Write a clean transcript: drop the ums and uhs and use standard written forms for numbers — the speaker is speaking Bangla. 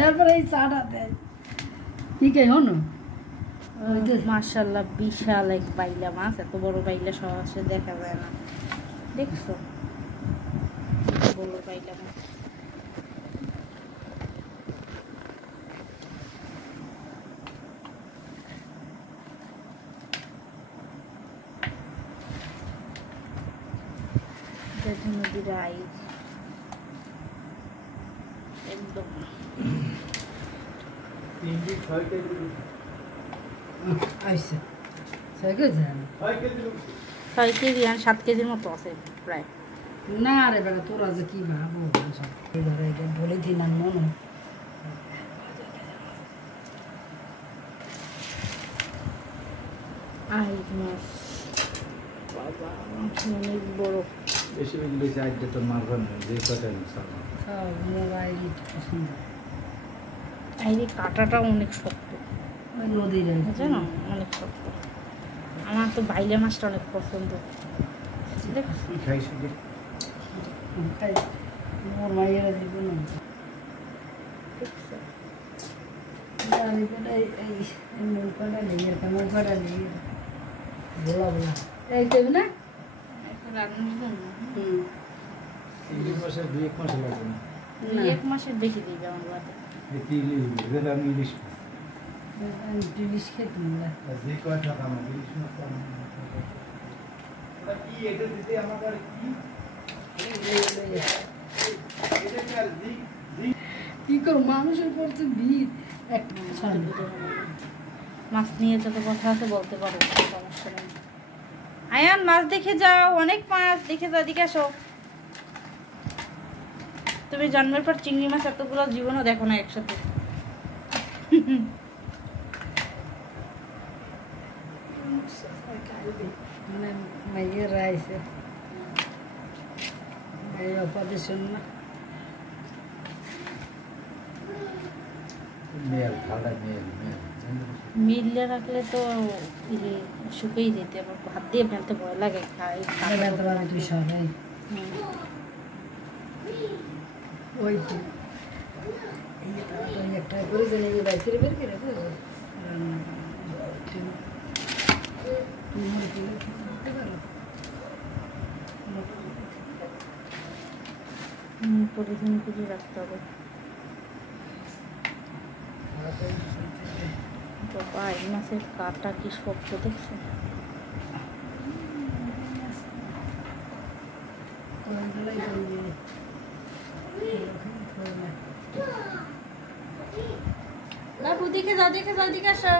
এরপরে এই চাটা দেয় ঠিক আছে হন মাশাআল্লাহ বিশাল এক বাইলা মাছ, এত বড় বাইলা সহজে দেখা যায় না। দেখছো বড় বাইলা মাছ। নদীর আই একদম আইসে 6 কেজি 6 কেজি আর 7 কেজির মতো আছে প্রায়। না রে বেটা তোরা যে কি ভাবো সব ধরে বলে দিন না মনে আই মাছ বাবা অনেক বড়। বেশি বেশি আজকে তো মারবেন না, যে কটা সব মোবাইল পছন্দ। এই কাঁটাটা অনেক শক্ত, ওই নদীর জানো অনেক শক্ত। আমার তো বাইলা মাছটা অনেক পছন্দ। কি খাইছি যে মোর মাইয়েরা দিব না এই মন করা নেই কেমন করা নেই বলা বলা এই দেবে না রান্নার জন্য ইলিশ মাসের 2-1 মাস লাগবে না, 1 মাসের বেশি দিবে আমার বাড়িতে। আমি ইলিশ ইলিশ খেতে না যে কয় টাকা আমার ইলিশ মাছ কি এটা দিতে আমার কি কি করো মানুষের পড়তে ভিড় একটা মাছ নিয়ে যত কথা আছে বলতে পারো, সমস্যা নেই। আয়ান মাছ দেখে যাও, অনেক মাছ দেখে যাও, এদিকে আসো। তুমি জন্মের পর চিংড়ি মাছ এতগুলো জীবনও দেখো না একসাথে। মানে মাইয়েরা আইসে এই অপারেশন না মেল ভাড়া মেল মিললে রাখলে তো শুকিয়ে যেতে, আবার হাত দিয়ে ফেলতে ভয় লাগে। তুই সবাই ওই তো একটা করে জেনে বাইকের বের করে পরিধান করে রাখতে হবে। বাবা এই মাছের কাটা কি শক্ত দেখছো? বাবু দেখে যাও, দেখে যাও, দিকে আসো।